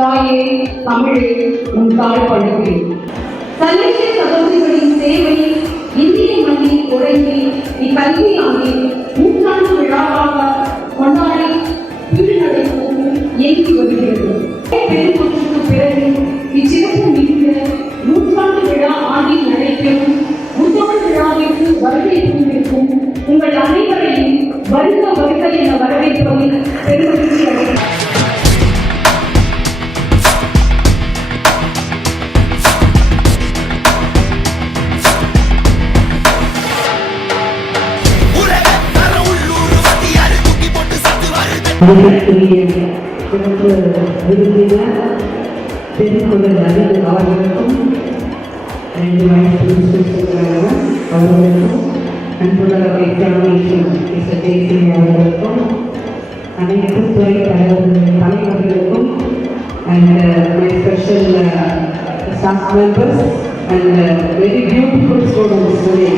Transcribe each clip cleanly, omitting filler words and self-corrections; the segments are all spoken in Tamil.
தாயே தமிழே உன் தாழ் படுகிறேன். சல்லிய சகோதரிகளின் சேவையில் இந்திய மண்ணில் உழைத்து இக்கல்வி ஆண்டில் நூற்றாண்டு விழாவாக கொண்டாடி வீடுநடைபோது இயங்கி வருகிறது. பெருந்தொற்றுக்கு பிறகு இச்சிறப்பு மிகுந்த நூற்றாண்டு விழா ஆண்டில் நடைபெறும் புத்தாண்டு விழாவிற்கு வருகை புரிந்திருக்கும் உங்கள் அனைவரையும் வருக வருக என வரவேற்பதில் பெருமகிழ்ச்சி அடைகிறேன். அவர்களுக்கும் அன்புள்ள எக்ஸாமினேஷன் அவர்களுக்கும் அனைத்து துறை தலைவர்களுக்கும் and my special staff members and very beautiful students today.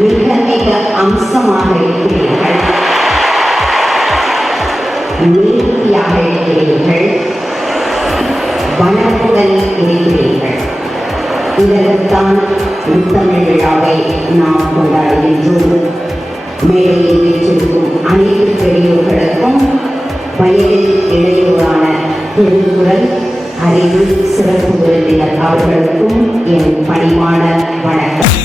மிக மிக அம்சமாக இருக்கிறீர்கள், நேர்த்தியாக இருக்கிறீர்கள், வனப்புடன் இருக்கிறீர்கள். இதற்குத்தான் முத்தமிழ் விழாவை நாம் கொண்டாடுகின்றோம். மேடையில் வீற்றிருக்கும் அனைத்து பெரியோர்களுக்கும் வயதில் இளையோரான திருக்குறள் அறிவு சிறப்பு விருந்தினர் அவர்களுக்கும் என் பணிவான வணக்கம்.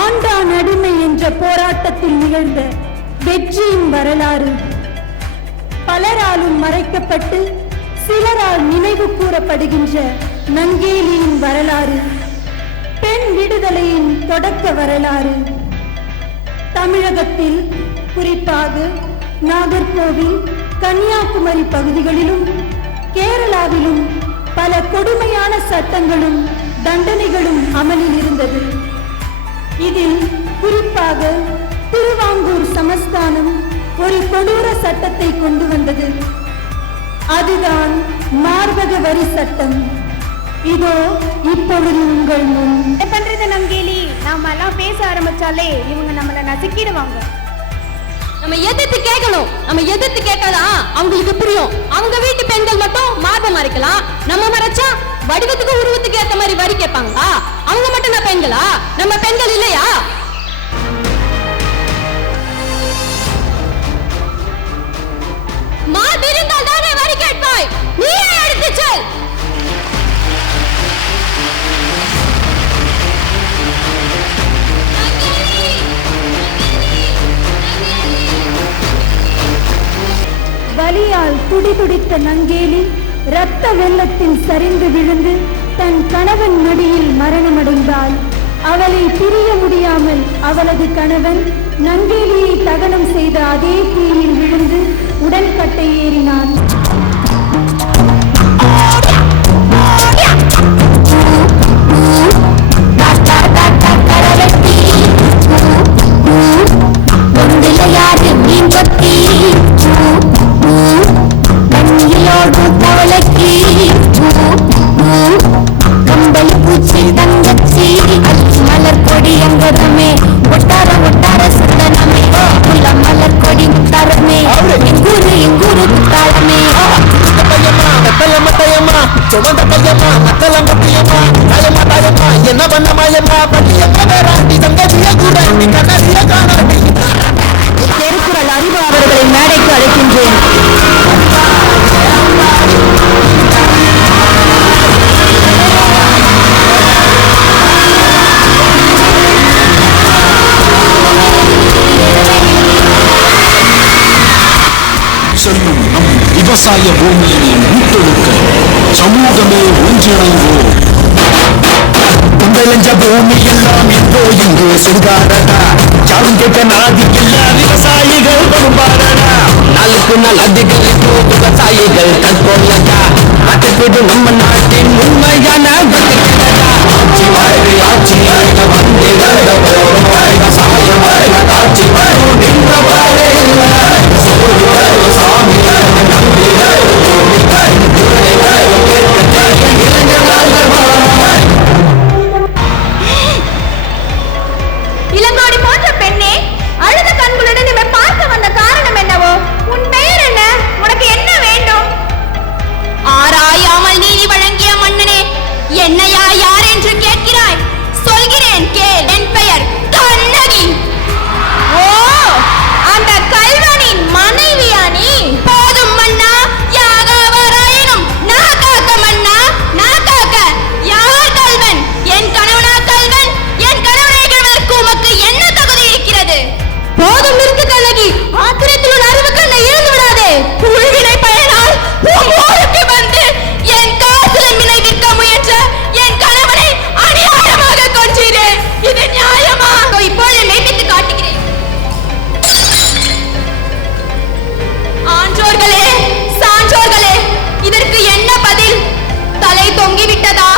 ஆண்டான் அடிமை என்ற போராட்டத்தில் நிகழ்ந்த வெற்றியின் வரலாறு பலராலும் மறைக்கப்பட்டு சிலரால் நினைவு கூறப்படுகின்ற நங்கேலியின் வரலாறு, பெண் விடுதலையின் தொடக்க வரலாறு. தமிழகத்தில் குறிப்பாக நாகர்கோவில், கன்னியாகுமரி பகுதிகளிலும் கேரளாவிலும் பல கொடுமையான சட்டங்களும் தண்டனைகளும் அமலில் இருந்தது. இதில் குறிப்பாக திருவாங்கூர் சமஸ்தானம் ஒரு கொடூர சட்டத்தை கொண்டு வந்தது. அதுதான் மார்பக வரி சட்டம். இதோ இப்பொழுது உங்கள் முன். என்ன பண்றது நங்கேலி, நாம எல்லாம் பேச ஆரம்பிச்சாலே இவங்க நம்மள நசுக்கிடுவாங்க. நம்ம எதிர்த்து கேட்கணும். நம்ம எதிர்த்து கேட்டாதான் அவங்களுக்கு புரியும். அவங்க வீட்டு பெண்கள் மட்டும் மார்பை மறைக்கலாம், நம்ம மறைச்சா வடிவத்துக்கு உருவத்துக்கு ஏத்த மாதிரி வரி கேட்பாங்களா? அவங்க மட்டும் நான் பெண்களா? நம்ம பெண்கள் இல்லையா? மார்பு இருந்தால் தானே வரி கேட்பாய். நீயே எடுத்து செல். வலியால் துடிதுடித்த நங்கேலி இரத்த வெள்ளத்தில் சரிந்து விழுந்து தன் கணவன் மடியில் மரணமடைந்தாள். அவளை பிரிய முடியாமல் அவளது கணவன் நங்கேலியை தகனம் செய்த அதே தீயில் விழுந்து உடன்கட்டை ஏறினான். ஒட்டார சுத்தனமே மலர் கொடி முத்தாரமே எங்கூரு முத்தாரமே சுமந்த பையம்மா மக்களம் பட்டியம்மா தாயம்மா தாயம்மா என்ன பண்ண மாயம்மா பட்டியம்மா வேறாண்டி தங்கச்சிய கூடாண்டி கண்ணடிய காணாண்டி. திருக்குறள் அறிவு அவர்களை மேடைக்கு அழைக்கின்றேன். செல்லும் நம் விவசாய பூமியை மீட்டெடுக்க சமூகமே ஒன்றிணைவோம். உங்களஞ்ச பூமி எல்லாம் இப்போ இங்கு சுடுகாடடா. யாரும் கேட்க நாதி இல்ல விவசாயிகள் வருவாரடா. நாளுக்கு நாள் அதிகரிப்பு விவசாயிகள் கற்போலடா. நாட்டுக்கு நம்ம நாட்டின் உண்மையான ஆட்சி வாழ்க்கை ஆட்சி வந்து விவசாயம் காட்சி சாமி இளங்கோடி போன்ற பெண்ணே, அழுத கண்களுடன் இவன் பார்க்க வந்த காரணம் என்னவோ? உன் பெயர் என்ன? உனக்கு என்ன வேண்டும்? ஆராயாமல் நீதி வழங்கிய மன்னனே, என்னையா யார் என்று கேட்கிறாய்? சொல்கிறேன் கேள். என் பெயர் கண்ணகி. ஓ, அந்த கல்வனின் மனைவியா நீ? போதும் மன்னா, யாகாவராயினும் நான் காக்க மன்னா, நான் காக்க. யார் கல்வன்? என் கணவனா கல்வன்? என் கணவனை இகழ்வதற்கு உமக்கு என்ன தகுதி இருக்கிறது? போதும் நிறுத்து கண்ணகி, ஆத்திரத்தில் ஒரு அறிவு கண்ணை இழந்து விடாதே. உள்வினை பயனால் உன் ஊருக்கு வந்து என் காதலன் வினை விற்க முயன்ற என் கணவனை அநியாயமாக கொன்றீரே. இது நியாயமா? இப்போது மெய்ப்பித்து காட்டுகிறேன். ஆன்றோர்களே, சான்றோர்களே, இதற்கு என்ன பதில்? தலை தொங்கி விட்டதா?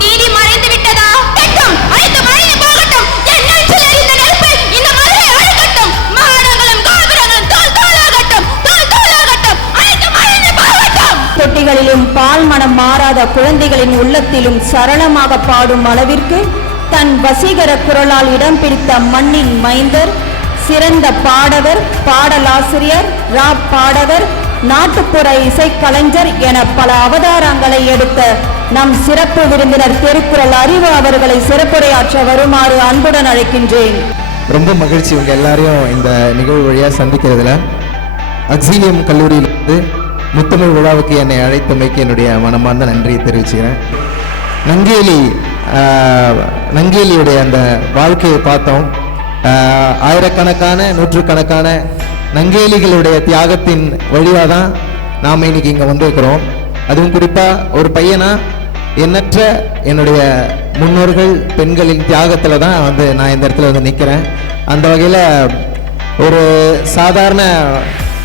நீதி மறைந்து விட்டதா? கட்டும் அனைத்து மறைந்து போகட்டும். என் நெஞ்சில் எரிந்த நெருப்பை இந்த மதுரை அழைக்கட்டும். மாடங்களும் கோபுரங்களும் தோல் தோலாகட்டும், தோல் தோலாகட்டும், அனைத்து மறைந்து போகட்டும். தொட்டிகளிலும் பால் மனம் மாறாத குழந்தைகளின் உள்ளத்திலும் சரளமாக பாடும் அளவிற்கு தன் வசீகர குரலால் இடம் பிடித்த மண்ணின் மைந்தர், சிறந்த பாடகர், பாடலாசிரியர், ராப் பாடகர், நாட்டுப்புற இசைக்கலைஞர் என பல அவதாரங்களை எடுத்த நம் சிறப்பு விருந்தினர் திருக்குறள் அறிவு அவர்களை சிறப்புரையாற்ற வருமாறு அன்புடன் அழைக்கின்றேன். ரொம்ப மகிழ்ச்சி உங்க எல்லாரையும் இந்த நிகழ்வு வழியாக சந்திக்கிறதுல. அக்ஸீலியம் கல்லூரியிலிருந்து முத்தமிழ் விழாவுக்கு என்னை அழைத்தமைக்கு என்னுடைய மனமார்ந்த நன்றியை தெரிவிச்சுக்கிறேன். நங்கேலியுடைய அந்த வாழ்க்கையை பார்த்தோம். ஆயிரக்கணக்கான நூற்றுக்கணக்கான நங்கேலிகளுடைய தியாகத்தின் வழியாக தான் நாம் இன்னைக்கு இங்கே வந்திருக்கிறோம். அதுவும் குறிப்பாக ஒரு பையனா எண்ணற்ற என்னுடைய முன்னோர்கள் பெண்களின் தியாகத்தில் தான் நான் இந்த இடத்துல நிற்கிறேன். அந்த வகையில் ஒரு சாதாரண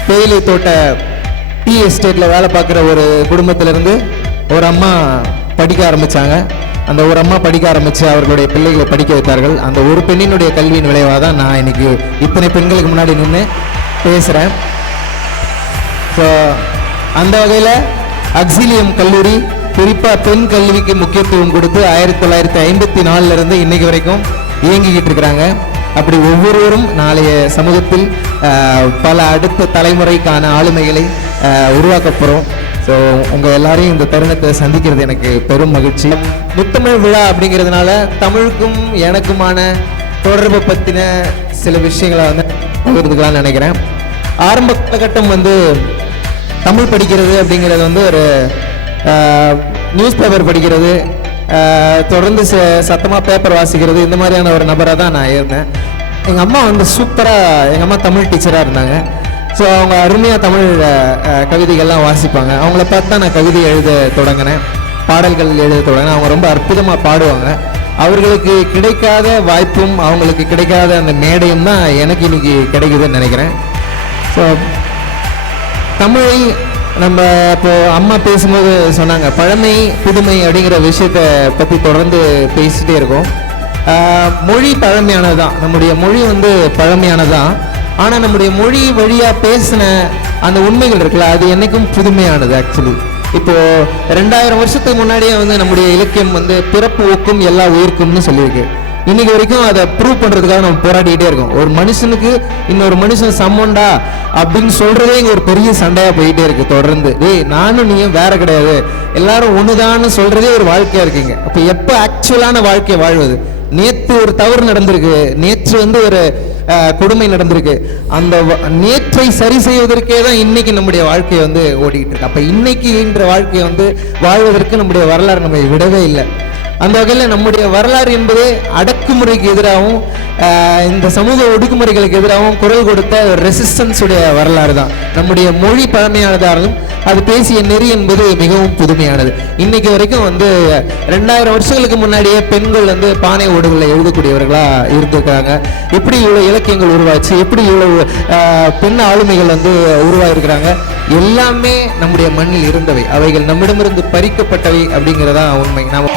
தேயிலை தோட்ட டீ எஸ்டேட்டில் வேலை பார்க்குற ஒரு குடும்பத்திலேருந்து ஒரு அம்மா படிக்க ஆரம்பித்தாங்க. அந்த ஒரு அம்மா படிக்க ஆரம்பித்து அவர்களுடைய பிள்ளைகளை படிக்க வைத்தார்கள். அந்த ஒரு பெண்ணினுடைய கல்வியின் விளைவாக தான் நான் இன்னைக்கு இத்தனை பெண்களுக்கு முன்னாடி நின்று பேசுகிறேன். ஸோ அந்த வகையில் அக்ஸீலியம் கல்லூரி குறிப்பாக பெண் கல்விக்கு முக்கியத்துவம் கொடுத்து 1954 இன்னைக்கு வரைக்கும் இயங்கிக்கிட்டு இருக்கிறாங்க. அப்படி ஒவ்வொருவரும் நாளைய சமூகத்தில் பல அடுத்த தலைமுறைக்கான ஆளுமைகளை உருவாக்க போகிறோம். ஸோ உங்கள் எல்லாரையும் இந்த தருணத்தை சந்திக்கிறது எனக்கு பெரும் மகிழ்ச்சி. முத்தமிழ் விழா அப்படிங்கிறதுனால தமிழுக்கும் எனக்குமான தொடர்பு பற்றின சில விஷயங்களை பகிர்ந்துக்கலாம்னு நினைக்கிறேன். ஆரம்ப காலகட்டம் தமிழ் படிக்கிறது அப்படிங்கிறது ஒரு நியூஸ் பேப்பர் படிக்கிறது, தொடர்ந்து சத்தமாக பேப்பர் வாசிக்கிறது, இந்த மாதிரியான ஒரு நபராக தான் நான் இருந்தேன். எங்கள் அம்மா சூப்பராக, எங்கள் அம்மா தமிழ் டீச்சராக இருந்தாங்க. ஸோ அவங்க அருமையாக தமிழ் கவிதைகள்லாம் வாசிப்பாங்க. அவங்கள பார்த்து தான் நான் கவிதை எழுத தொடங்கினேன், பாடல்கள் எழுத தொடங்கினேன். அவங்க ரொம்ப அற்புதமாக பாடுவாங்க. அவர்களுக்கு கிடைக்காத வாய்ப்பும் அவங்களுக்கு கிடைக்காத அந்த மேடையும் தான் எனக்கு இன்னைக்கு கிடைக்குதுன்னு நினைக்கிறேன். ஸோ தமிழை நம்ம இப்போது அம்மா பேசும்போது சொன்னாங்க, பழமை புதுமை அப்படிங்கிற விஷயத்தை பற்றி தொடர்ந்து பேசிகிட்டே இருக்கோம். மொழி பழமையானது தான், நம்முடைய மொழி பழமையானது தான். ஆனால் நம்முடைய மொழி வழியாக பேசின அந்த உண்மைகள் இருக்குல்ல, அது என்றைக்கும் புதுமையானது. ஆக்சுவலி இப்போது 2000 வருஷத்துக்கு முன்னாடியே நம்முடைய இலக்கியம் பிறப்பு ஊக்கும் எல்லா உயிர்க்கும்னு சொல்லியிருக்கு. இன்னைக்கு வரைக்கும் அதை ப்ரூவ் பண்றதுக்காக நம்ம போராடிக்கிட்டே இருக்கோம். ஒரு மனுஷனுக்கு இன்னொரு மனுஷன் சம்மண்டா அப்படின்னு சொல்றதே இங்க ஒரு பெரிய சண்டையா போயிட்டே இருக்கு தொடர்ந்து. டேய் நானும் நீயும் வேற கிடையாது, எல்லாரும் ஒண்ணுதான்னு சொல்றதே ஒரு வாழ்க்கையா இருக்குங்க. அப்ப எப்ப ஆக்சுவலான வாழ்க்கையை வாழ்வது? நேற்று ஒரு தவறு நடந்திருக்கு, நேற்று ஒரு கொடுமை நடந்திருக்கு, அந்த நேற்றை சரி செய்வதற்கே தான் இன்னைக்கு நம்முடைய வாழ்க்கையை ஓடிக்கிட்டு இருக்கு. அப்ப இன்னைக்குன்ற வாழ்க்கையை வாழ்வதற்கு நம்முடைய வரலாறு நம்ம விடவே இல்லை. அந்த வகையில் நம்முடைய வரலாறு என்பது அடக்குமுறைக்கு எதிராகவும் இந்த சமூக ஒடுக்குமுறைகளுக்கு எதிராகவும் குரல் கொடுத்த ரெசிஸ்டன்ஸ் உடைய வரலாறு தான். நம்முடைய மொழி பழமையானதாலும் அது பேசிய நெறி என்பது மிகவும் புதுமையானது. இன்னைக்கு வரைக்கும் 2000 வருஷங்களுக்கு முன்னாடியே பெண்கள் பானை ஓடுகளை எழுதக்கூடியவர்களா இருந்திருக்காங்க. எப்படி இவ்வளவு இலக்கியங்கள் உருவாச்சு, எப்படி இவ்வளவு பெண் ஆளுமைகள் உருவாயிருக்கிறாங்க, எல்லாமே நம்முடைய மண்ணில் இருந்தவை. அவைகள் நம்மிடமிருந்து பறிக்கப்பட்டவை அப்படிங்கிறதா உண்மை. நாம